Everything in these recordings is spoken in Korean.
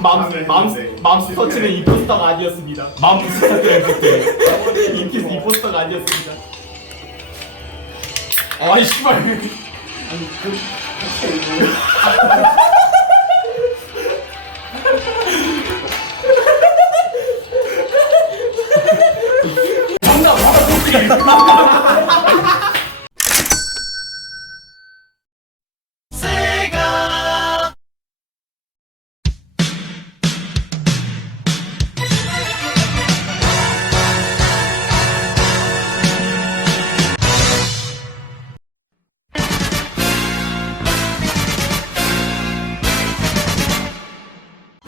맘스 맘스 맘스 터치는 임포스터가 아니었습니다. 맘스 터치는 임포스 임포스터가 아니었습니다. 아이 씨발. 정답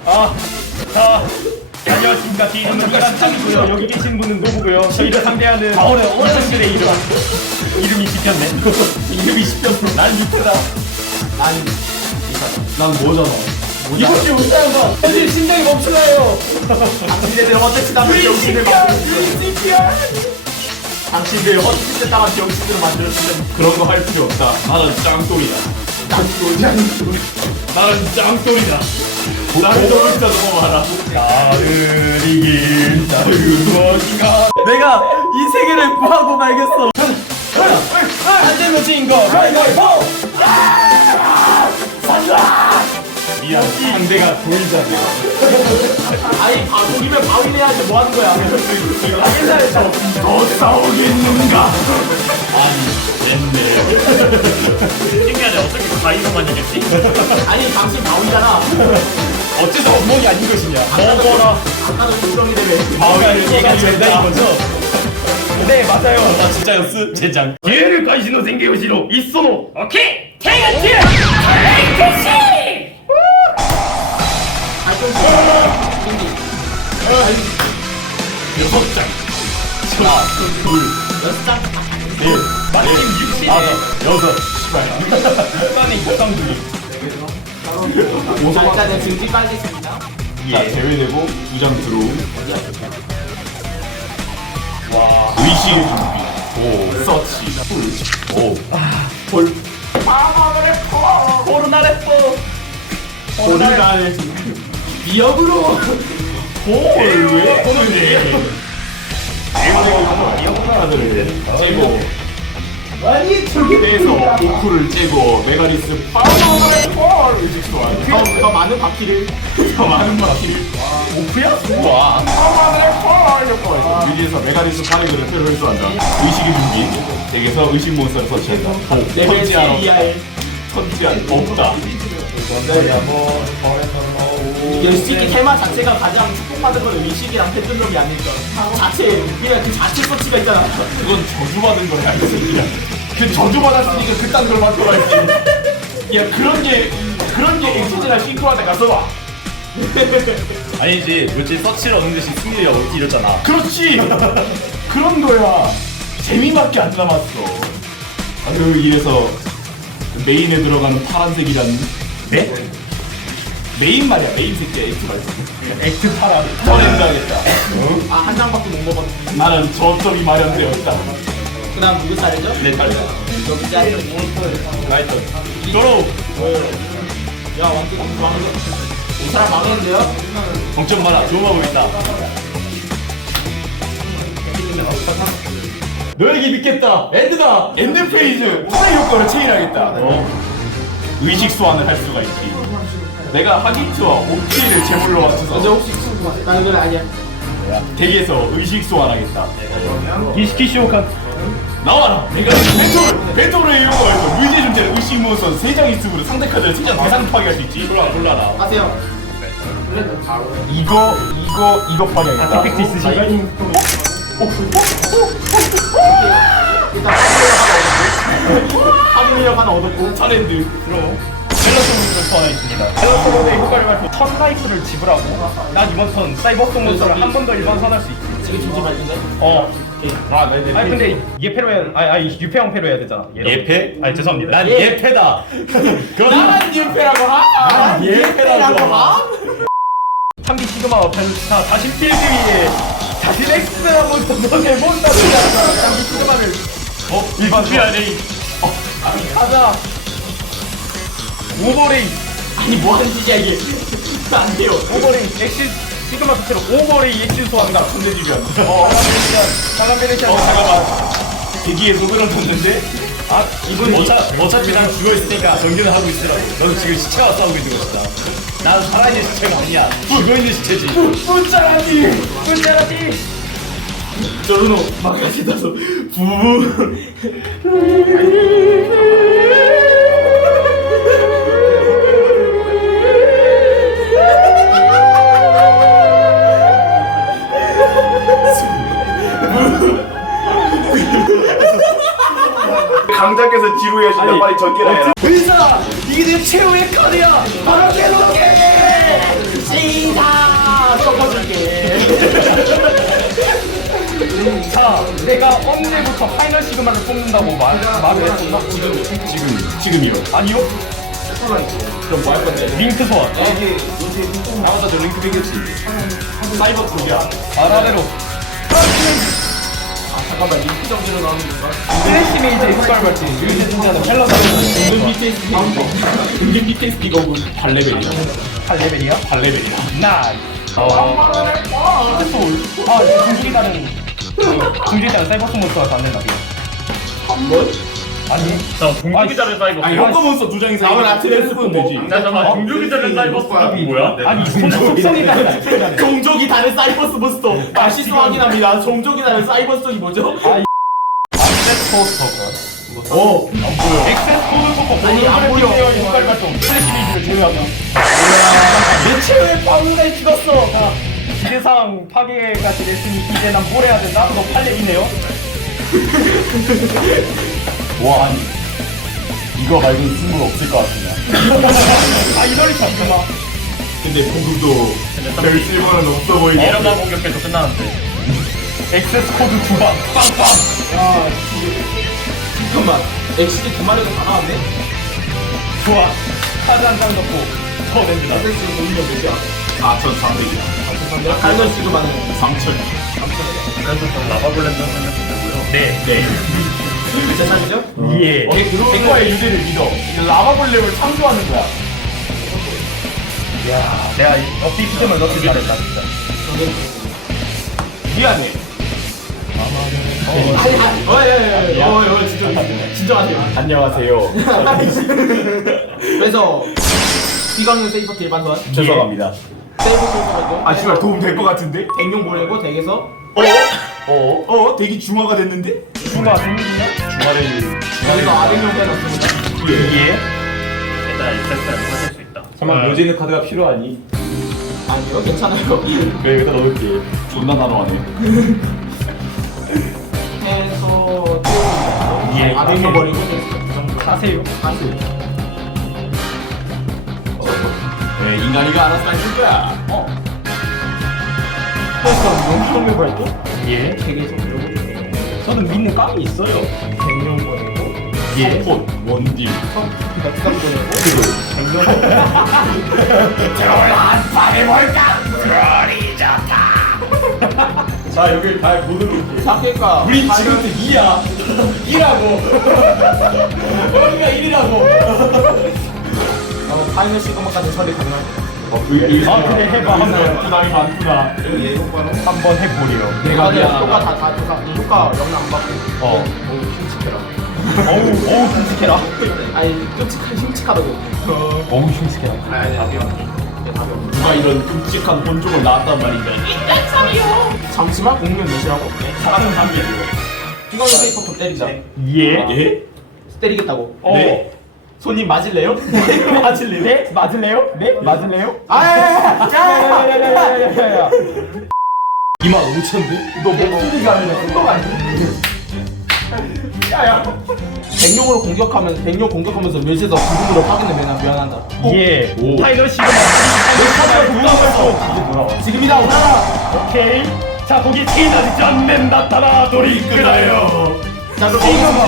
아, 자, 안녕하십니까. 디는 이간창이고요. 여기 계신 분은 노부고요. 저희를 상대하는 어려 어려들의 이름. 이름이 씹혔네. 이름이 씹혔어. 난 유태다. 난 뭐잖아. 이것이 못하는 현실 심장이 멈추나요. 당신들 어떻게 나면 병신을 만들었어. 당신들 어떻게 따가 병신을 만들었으면 그런 거 할 필요 없다. 나는 짱돌이다. 짱돌 짱돌. 나는 짱돌이다. 나를 너무 진짜 넘어가라. 나를 이긴 나를 무엇인가. 내가 이 세계를 구하고 말겠어. 안 되면 진 거. 가위바위보. 미안. 상대가 보이잖아. 아니 바보이면 바위를 해야지 뭐 하는 거야? 옛날에 더 싸우겠는가? 신기하네. 어떻게 가위로만 이겼지? 아니 당신 바위잖아. 어째서 엉덩이 아닌 것이냐? 먹어라. 아까도 조정이 되면 바위를 얘가 젠장인 거죠? 네 맞아요. 아 진짜였어? 젠장. 기회를 가시노 생기요시로 있소노. 오케이. 테이어트. 테이크시. 여섯 장. 하나, 둘, 여섯 장. 넷, 마침 육시. 다섯, 여섯. 씨발. 일단의 육 자 일단은 증기 빨겠습니다. 자 제외되고 두장 들어옴. 와. 의식 준비. 오. 서치. 오. 볼. 코로나레포. 오늘날 비역으로 볼. 왜? 오늘 왜? 하나들을 째고 아니 떼서 오크를 째고 메가리스 파워를 펄 의식소환 더, 더 많은 바퀴를 더 많은 바퀴를 오프야? 우와. 파워를 펄 효과가 있어. 위기에서 메가리스 파리그를 표를 흡수한다. 의식의 준비 덱에서 의식 몬스터를 설치한다. 레벨 7 턴지한 이하의 턴지한 없다. 이게 솔직히 테마 자체가 가장 축복받은 건 의식이랑 패턴점이 아닐까 자체 그냥 그 자체 서치가 있잖아 그건 저주받은 거야 이 새끼야 그 저주받았으니까 그딴 걸 만들어 할지 야 그런 게 그런 게 엑스지나 싱크로한테 가서 와 아니지. 그렇지. 서치를 얻는 듯이 승리를 얻기 이랬잖아. 그렇지 그런 거야 재미밖에 안 남았어 아, 그 이래서 메인에 들어가는 파란색이란 네? 메인 말이야 메인 새끼야 액트 말고 액트 파라. 터렌드 하겠다. 아 한 장밖에 못 먹었는데. 나는 저점이 마련되었다. 그 다음 누구 차례죠? 네 빨리 여기 짜리 라이터. 도로. 야 완전 망했어 이 사람 망했는데요? 걱정 마라. 좋은 방법 있다. 너에게 믿겠다. 엔드다. 엔드 페이즈. 파의 효과를 체인하겠다. 의식 소환을 할 수가 있지 내가 하기트와 옵티를 제물로 맞춰서 혹시 나 이거 아니야 덱에서 의식 소환하겠다 이스키 시오칸. 나와라! 내가 벤토를! 벤토를 이용하여서 의지 존재를 의식 몬스터 3장 이습으로 상대 카드를 3장 대상 파괴할 수 있지 골라 골라라. 하세요 이거 이거 이거 파괴하겠다 팩트 있으신가요? 일단 확인력 하나 얻었고 차랜드 그럼 하나 있습니다. 모드의 효과를 발표 턴 라이프를 지불하고 난 이번 턴 사이버스 몬스터를 한 번 더 일반 선할 수 있지. 지금 중지 말인데 어. 아 네네 아니 근데 예패로 해야 아니 아니 유패형 패로 해야 되잖아. 얘로. 예패? 아니 죄송합니다. 난 예. 예패다. 나란 예패라고 하! 난 예패라고 하? 하. 참기 시그마와 펜타 다시 필드 위에 다시 몬스터 너의 몬스터를 참기 시그마를 어? 일반 레이 어, 가자 오버레이 아니 뭐 하는 짓이야 이게 안 돼요. 오버레이 엑시 시그마 수체로 오버레이 엑시 소환가 천재지변. 어 상한 베네시아 어 잠깐만. 대기에 소그를 뒀는데 아 이분 어차, 어차피 난 죽어있으니까 정규는 하고 있으라고 너는 지금 시체와 싸우고 있는 것이다 난 살아있는 시체가 아니야 죽어있는 시체지 뿔짜라지. 꿀짜라지 저르노 막가시 다서 부부. 강자께서 지루해하신다. 빨리 전개라 해라. 의사 이게 내 최후의 카드야. 바로 깨놓게. 시다. 섞어줄게. 자 내가 언제부터 파이널 시그마를 뽑는다고 말, 말을 했었나? 지금 지금 지금이요. 아니요 그럼 뭐 할 건데? 링크 소환 아마도 저 링크 비겠지. 사이버 쪽이야. 아라레로 잠깐만 링크 정지로 나오는 건가? 스레시 메이저의 효과를 발휘 유리제 등장하는 펠러스 은근 BTS 다운도. 은근 BTS 이거 8레벨이야. 8레벨이야? 8레벨이야. 나이스 어... 아 중중이 다른 중중이 다른 사이버스 몬스터가 닿는다 뭘? 아니 자, 중국이 다른 사이버. 아니 형거 몬스터 두 장이서 나만 이거 아트레스 쓰면 되지. 자, 잠깐만, 중국이 다른 사이버스가 뭐야? 아니 속성이 다른 종족이 다른 사이버스 모스터. 다시 또 확인합니다. 종족이 다른 사이버스이 뭐죠? 액세스 포스터가 오. 액세스 코드 뽑고 아니, 안 보여. 효과를 발동 스레시 메이저를 제외하고 내 최후의 파울에 죽었어. 자, 기대상 파괴가 됐으니 이제 난뭘 해야 된다? 너 팔레이네요 와 아니 이거 말고는 승부가 없을 것 같으냐. 아 이럴 수 없구나 근데 공급도 별 쓸모는 없어 보이네. 이런만 공격해도 끝나는데. 액세스 코드 두방 빵빵 아, 잠깐만. 엑시드 두 마리가 다 나왔네? 좋아 카드 한장 넣고 쳐냅니다 나센스 보이면 몇이야? 4,300이야. 갈면 쓰고 많은 거. 3,000. 그래서 좀 라바블렌드 생각되고요. 네 네. 제 차례죠? 예 백과의 유대를 믿어. 라바블렘을 창조하는 거야. 야 내가 이 업비 시점을 넣기 잘했다 진짜 미안해. 아니, 아니, 어, 예, 예, 예. 어, 어, 진짜, 진정하세요. 안녕하세요. 그래서, 비강용 세이버 일반 소환. 죄송합니다. 세이버 소환하고. 아 씨발 도움 될 것 같은데? 백용 보내고 덱에서 어? 어? 어? 되게 중화가 됐는데? 중화 중이냐? 중화를 여기서 아백용 빼놨습니다. 예 일단 패스를 하실 수 있다. 설마 묘지는 카드가 필요하니? 아니요, 괜찮아요. 그래 여기다 넣을게. 존나 단호하네. 해서, 예. 아백용 버리고, 하세요 한수. 네 인간이가 알아서 해줄 거야. 어 그래서 용품을 발동? 예 덱에서 그러고, 저는 믿는 깡이 있어요 백용 보내고, 예 폰 원딜. 백상 보내고, 자 여기 잘 보는 게. 사케가. 우리 지금부터 2야. 2라고. 우리가 1이라고. 어, 파이널 시그마까지 처리 가능할 어, 그, 아, 그래, 해봐, 한번. 부담이 많구나. 한번 해보려 내가 네, 미안하다. 효과 다, 다, 이 효과 영향 안 받고. 어. 어우, 흉측해라. 어우 어우 끔찍해라 아니, 끔찍한, 흉측하다고. 어우 흉측해라 아니, 아니. 누가 이런 끔찍한 본종을 낳았단 말인가? 잠시만, 공룡 몇이라고? 네. 4,300이요. 이거는 세이퍼 때리자. 예 예? 때리겠다고. 어. 네. 손님 맞을래요? 맞을래요? 네? 맞을래요? 네? 맞을래요? 아, 야, 야, 야, 야. 야야야야야야야 2만 5천인데? 너 목소리가 아니라 그거 아니야? 야야. 백룡으로 공격하면 백룡 공격하면서 묘지에서 구름으로 확인을 내나 미안한다. 예 오. 파이널 시그마 파이널 시그마 돌아왔어 지금이다 오나라. 오케이 자 거기 티나지 짠맨 나타나 돌이 끄나요 자 그럼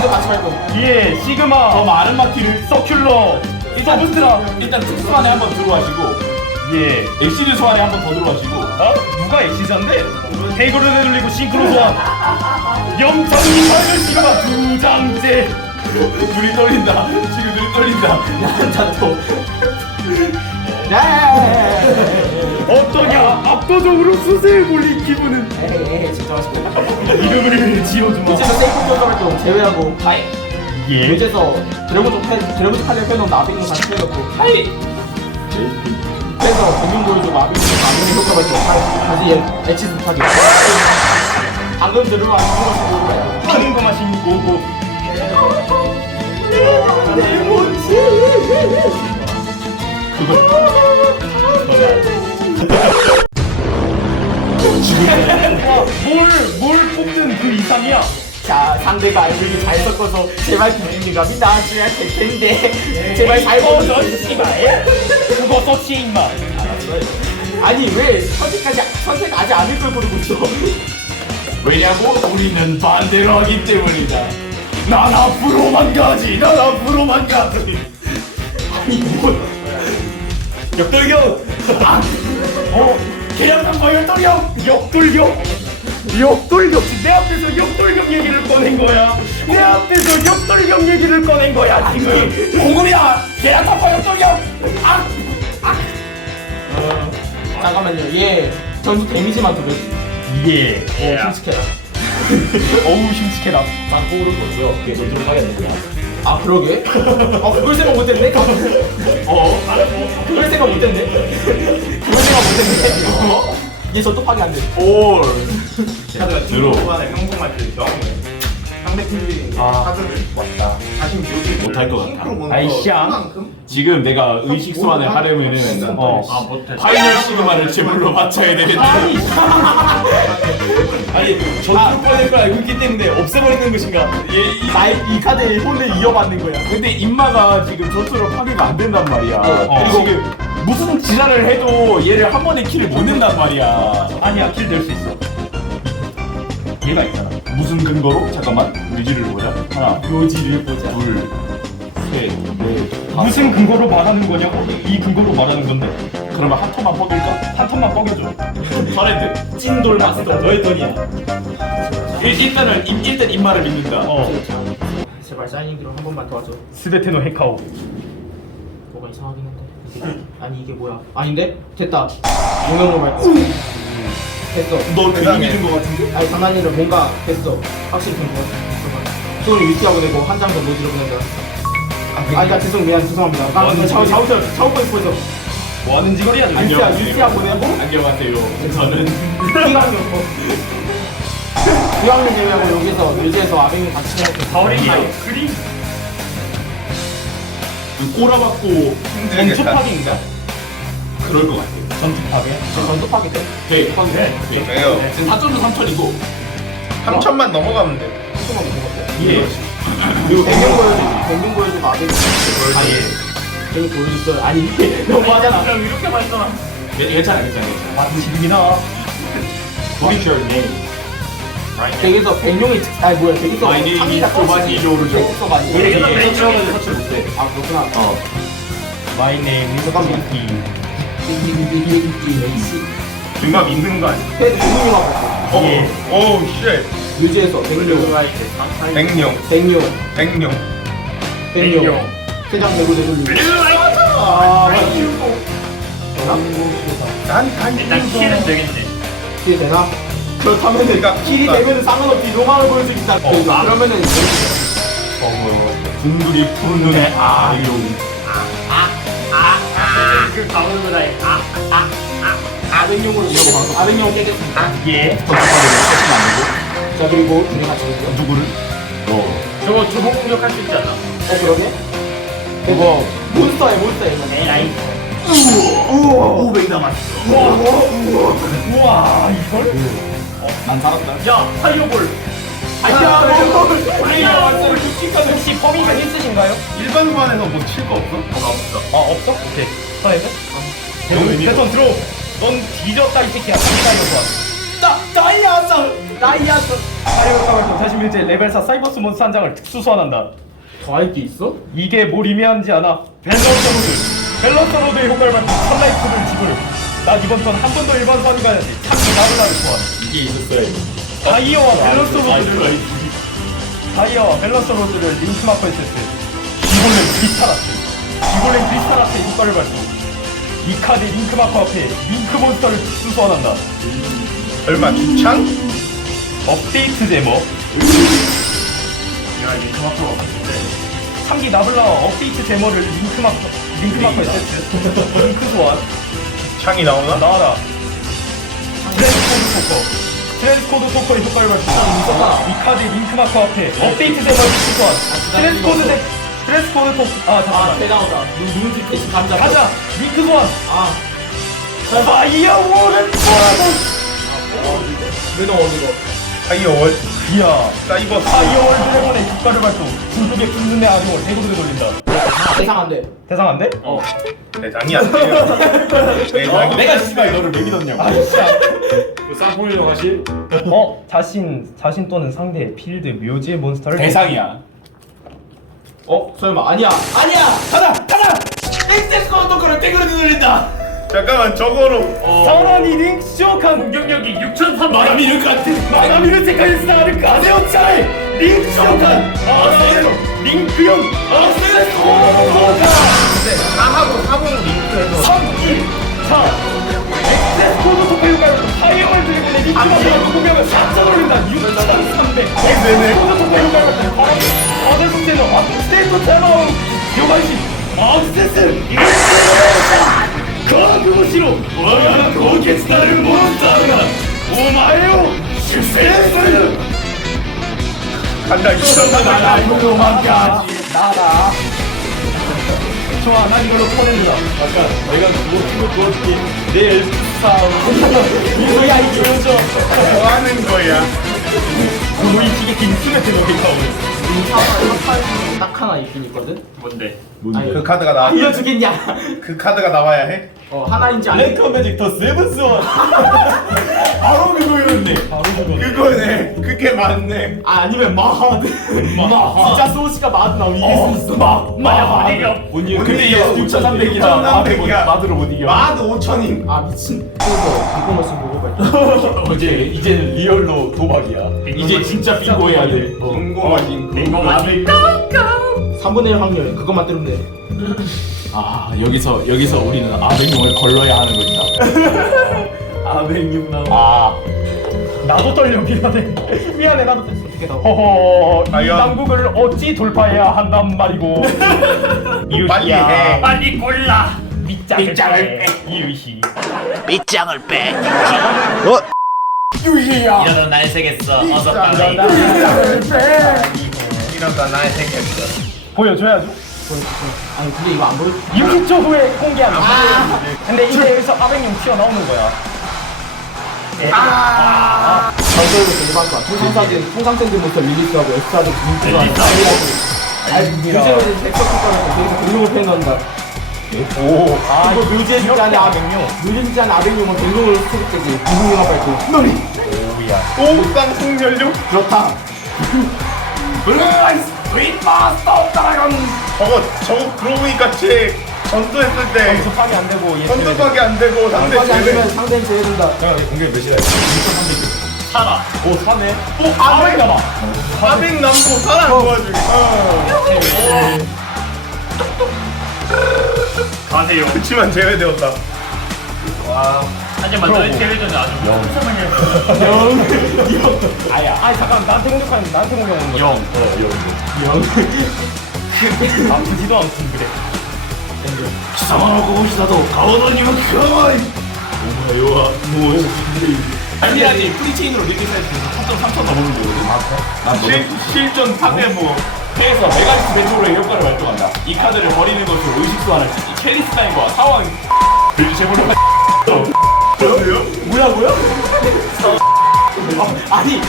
같이 갈 거. 예더 시그마. 많은 마티를 서큘러. 서브스라 일단 특수만에 한번 들어가시고 예. 엑시드 소환에 한번 더 들어가시고. 어? 누가 엑시전데? 대구를 내돌리고 싱크로 소환. 영창이 파이널 시그마 두 장째. 눈이 떨린다. 지금 눈이 떨린다. 자 또. 어떠냐? 압도적으로 수세에 몰린 기분은 에이 진짜 맛있겠다 이름을 지어주마. 요즘은 세이프 조절할 때 제외하고 하이 예. 요제서 드래곤 펜 드래곤 칼을 펴놓은 나비는 다시 펴놓고 하이 그래서 공룡 보여주고 마비는 마비는 효과가 있고 하이 다시 얘 엣지 스타기 방금 들으면 안 죽었어 하는 거 마신 고고. 뭘뭘 뽑든 그 이상이야. 자 상대가 알고리 잘 섞어서 제발 비밀감이 나와줘야 될 텐데 제발 잘 이거 먹어 넌 씨발. 그거 서치 임마. 아니 왜 선택까지 선택하지 않을 걸 고르고 있어 왜냐고 우리는 반대로 하기 때문이다. 난 앞으로만 가지. 난 앞으로만 가지. 아니 뭐 역돌격. 아, 어? 계량상과 역돌격. 역돌격. 역돌격. 내 앞에서 역돌격 얘기를 꺼낸 거야. 내 앞에서 역돌격 얘기를 꺼낸 거야 지금. 공금이다. 계란탑과 역돌격. 아, 잠깐만요 얘 전투 데미지만 더 내. 예. 어 끔찍해라 어우 심sik해라. 난 꼬를 거고요. 걔 전투를 하겠네. 아 그러게? 어 그걸 생각 못했네? 어? 그걸 생각 못했네? 그걸 생각 못했네? 어? 얘 저쪽하게 안 돼. 올. 카드가 들어. 중간에 때 경험 을 상대 팀이 카드를 왔다. 자신 기억이 못할 것 같아. 아이씨야. 만큼 지금 내가 의식 소환을 하려면은 어. 아 못해. 파이널 시그마를 제물로 바쳐야 되는데. 아니 전투 꺼낼 걸 알고 있기 때문에 없애버리는 것인가? 얘, 이, 나의 이 카드의 혼을 이어받는 거야. 근데 임마가 지금 전투로 파괴가 안 된단 말이야. 어. 그리고 지금 무슨 지랄을 해도 얘를 한 번에 킬을 못 낸단 말이야. 아니야 킬낼수 있어. 얘가 있잖아. 무슨 근거로? 잠깐만 묘지를 보자. 하나, 묘지를 보자. 둘, 셋, 넷, 다섯. 무슨 근거로 말하는 거냐고? 이 근거로 말하는 건데 그러면 한 턴만 퍼길까? 한 턴만 뻐겨줘. 터렌드. 찐돌 마스터. 너의 턴이야. 일- 일단은 임- 일단 임마를 믿는다. 어. 제발 사이닝기로 한 번만 도와줘. 스베테노 헤카오. 뭐가 이상하긴 한데. 아니 이게 뭐야? 아닌데? 됐다. 용영로 말. 됐어. 너 괜히 믿은 거 같은데? 아니 장난이라 뭔가 됐어. 확실히 된거 같아. 손을 유티하고 되고 한 장더 모지로 보낸다. 아니 나 죄송 미안 죄송합니다. 나 짓이야? 잘못 잘못 잘못 보냈어. 뭐 하는 짓거리야? 아니, 유티야 유티야 보내고 안녕하세요. 저는 이강령 이강령 제외하고 여기서 묘지에서 아베님 같이 해놓고 가오링이 그림 꼬라박고 전투 파괴인가? 그럴 것 같아. 전투 파괴? 전투파게 돼. 네, 펀 네. 왜요? 지금 4점도 3천이고 3천만 넘어가면 돼. 조금만 못 먹었어. 예. 그리고 백명 보여주고 백명 보여주고 아베님 아 예. 저기 보여줬어요. 아니 이게 너무 하잖아. 그럼 이렇게 말잖아. 괜찮아, 괜찮아. 맞은 지금이나 What is your name? 거기서 백명이 아니 뭐야 거기서 My name 상의가 is 토마시 조르조. 백서 많이. 예, 예. 서치하면 서치 못해. 아 그렇구나. 어. 마이 네임 누가 믿는 거 아니야? 백명이 왔어. 예. 오우 쉣. 묘지에서 백명, 백룡. 백명, 백룡. 백명. 세장 내고 내돌리고. 아, 되나? 난다 일단 킬은 되겠지. 킬이 되나? 그렇다면은 그러니까 킬이 그러니까- 되면은 상관없이 로마를 보여줄 수 있다. 아. 그러면은 궁극이 푸른 눈에 아용. 그 가오르는 아이. 아. 아백용으로 이거 방송 아백용 깨겠습니다. 예. 자 그리고 진행하시죠. 누구를? 어. 저거 주먹 공격할 수 있지 않나? 어 그러게? 그거 몬스터야 몬스터 옛날에. 에라이. 우와 500 남았어. 우와 이걸? 난 살았다. 야 파이어볼. 아니야 몬스터. 파이어 육식까지 혹시 퍼미션 있으신가요? 일반 소환에서 뭐 칠 거 없어? 아 없어? 오케이. 파이어? 패턴 들어. 넌 뒤졌다 이 새끼야. 나 나이아서 나이아서. 파이어 카발도 다시 밀제 레벨 4 사이버 스 몬스터 한 장을 특수 소환한다. 더할 게 있어? 이게 뭘 의미하는지 아나? 밸런스 로드. 밸런스 로드의 효과를 받는 선라이프를 지불. 나 이번 턴 한 번 더 일반 소환이 가야지. 참기 나를라를 소환. 이게 있었어요. 다이어와 밸런스 로드를. 다이어와 밸런스 로드를 링크 마커 했을 때 이골렘 크리스탈 아트 이골렘 크리스탈 아트의 효과를 발동 이 카드 링크 마커 앞에 링크 몬스터를 특수 소환한다. 얼마 주창? 업데이트 데모. 야 링크 마크가 봤는데 3기 나블라와 업데이트 데모를 링크 마커 링크 마커에 세트. 링크 소환. 창이 나오나? 나와라. 트랜스코드 토커. 트랜스코드 토커의 효과를 발동한다. 이 카드 링크 마커 앞에 업데이트 데모를 특수 소환. 트랜스코드 데 트랜스코드 토커. 아 아 잠깐만. 대단하다 눈치 대신 감자 가자. 링크 소환. 아 파이어 워렌 왜너 어디고 하이어월 이야. 사이버 파이어월 드래곤의 효과를 발동. 불독의 붓는 내 아rim을 대구로 되돌린다. 대상한데 대상 안 돼? 어 대장이 안 돼요 대장이 내가 씨발 너를 왜 믿었냐고. 아 진짜. 쌍포일로 하실? 어 자신 자신 또는 상대 필드 묘지의 몬스터를 대상이야. 어? 설마 아니야 아니야 가자 가자. 엑세스코 토크를 땡그로 뒤돌린다 잠깐만 저거로. 사원이 링크 쇼칸 공격력이 6,300 마감이 것 같아. 마가미를 세카이 스타를 가세오 차이 링크 쇼칸 아세요 링크용 아세요 소카 사하고 사공 링크해서. 3기. 자 엑세스 코드 토크 효과를 파이어월 드래곤의 링크 마크를 공격을 4천 올린다. 6,300 엑세스 코드 토크 효과를 발동 아들 숙제는 업스테이트 테러 요만시 억세스 간다 나라 좋아 난 이걸로 꺼낸다 아까 내가 그거 그거 도와줄게. 내일 싸움. 이거야 이게 요죠 뭐 하는 거야? 고노이 티게팅 스메트 노게타오 딱 하나 있긴 있거든? 뭔데? 아니, 그 카드가 나 알려주겠냐 그 카드가 나와야 해? 어 하나인지 아닌지 랭커 매직 더 세븐스원. 바로 그거였네. 바로 그거 그거네 그게 맞네 아 아니면 마하드 마하 진짜 소시가 마하드 나오면 이길 수 있어 마 마야 이겨 뭔 일? 근데 얘뭔 6,300이라 6,300이야. 마드로 못 이겨. 마드 5천인 아 미친 그거 이거만 쓰고 먹어봐 이제 이제는 리얼로 도박이야. 이제 진짜 빙고 해야 돼. 어. 궁금하신 링거 맞지? 3분의 1 확률 그것만 뜨면 돼. 아 여기서 여기서 우리는 아백용을 걸러야 하는 것이다. 아백용 나와. 아. 나도 떨려 미안해. 미안해 나도 어떻게 더 허허 이 과연? 난국을 어찌 돌파해야 한단 말이고. 빨리 해. 빨리 골라. 밑장을 밑장을 빼. 이유시 밑장을 빼. 이러다 날 새겠어. 어서 빨리. 이러다 나의 생겼어 보여줘야죠. 아니 근데 이거 안 보여? 60초 후에 공개한다 근데 이제 여기서 아백용 튀어나오는 거야. 전설도 거야 통상사진 통상샌드 모터 릴리스하고 엑스하드 링크가 아니 뮤지로 이제 덱서 특가를 계속 공룡을 패놓는다 아 이거 안에 아 아백용 뮤지 진짜 안에 아백용은 공룡을 수립되지 공룡만 밟고 너리 오야. 오 쌍풍 연료? 그렇다 저거 저거 그러고 보니까 쟤 전투했을 때 연습하면 안 되고 얘 전투밖에 안 되고 상대 상관이 안 제외. 되면 상대는 제외된다. 살아 오 사네? 오 아백 남아 아백 남고 사람 도와주기. 어. 가세요 그치만 제외되었다 하지만 너의 대회전이 아주 아야 아니 잠깐 나한테 공격하는 나한테 공격하는 거야 영. 아프지도 않고 그래 사망하고 오시다도 가오더니가 그라마이. 오마요와 뭐. 알미라지 프리체인으로 리드사이트 3.3천 넘어는 거거든. 아, 실, 실전 파괴모 패에서 메가리스 벤토로의 효과를 발동한다. 이 카드를 버리는 것으로 의식 소환할 수 있지. 켈리스타인과 제보로 그러세요? 뭐야 뭐야? 어, 아니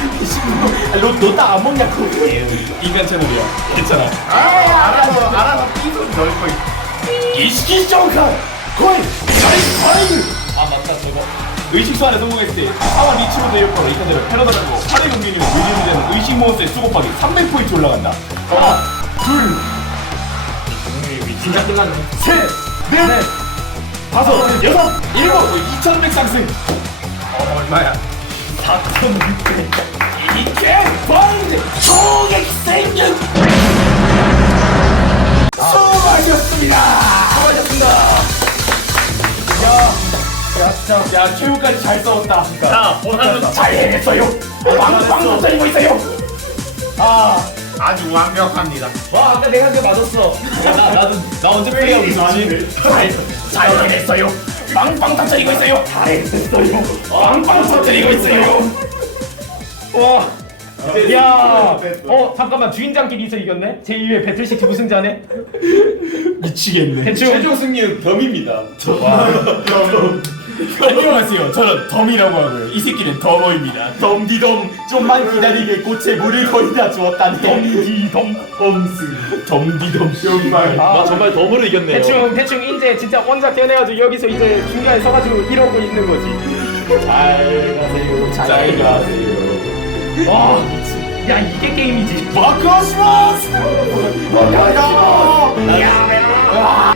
너너딱안 먹냐고 인간 채널이야. 괜찮아. 알아서 알아서 삐소리 넣을 거 이스키 정카 거의 파이브. 아 맞다 저거. 의식 소환에 성공했을 때 사왕 리치로드의 효과로 이 카드를 패러다라고 8의 용기를 의지로 되는 의식 몬스터의 수곱하기 300포인트 올라간다. 하나, 둘, 진짜 끝났네 셋, 넷, 다섯, 여섯, 일곱, 2,100 상승. 얼마야? 4,600 이게 바인드. 총액 생긴 수고하셨습니다. 수고하셨습니다. 야 진짜 야 최후까지 잘 싸웠다. 자 보상은 잘 해냈어요. 왕왕 터뜨리고 있어요. 아 아주 완벽합니다. 와 아까 내가 한대 맞았어. 나 나도 나 언제 플레이하고 있었지? 잘 해냈어요. 빵빵 터뜨리고 있어요. 잘 해냈어요. 빵빵 터뜨리고 있어요. 와. 야, 어. 잠깐만. 주인장끼리서 이겼네. 제 2회 배틀시티 우승자네. 미치겠네. 대충. 최종 승리는 덤입니다. 안녕하세요 저는 덤이라고 하고요 이 새끼는 더머입니다 덤디덤 좀만 기다리게 고체 물을 거의 다 주었다네. 덤디덤 덤스 덤디덤 정말 나 정말 덤으로 이겼네요. 대충 대충 이제 진짜 원작 떼어내가지고 여기서 이제 중간에 서가지고 이러고 있는 거지. 잘 가세요. 잘 가세요. 와. 야 이게 게임이지. 마커스마스 야,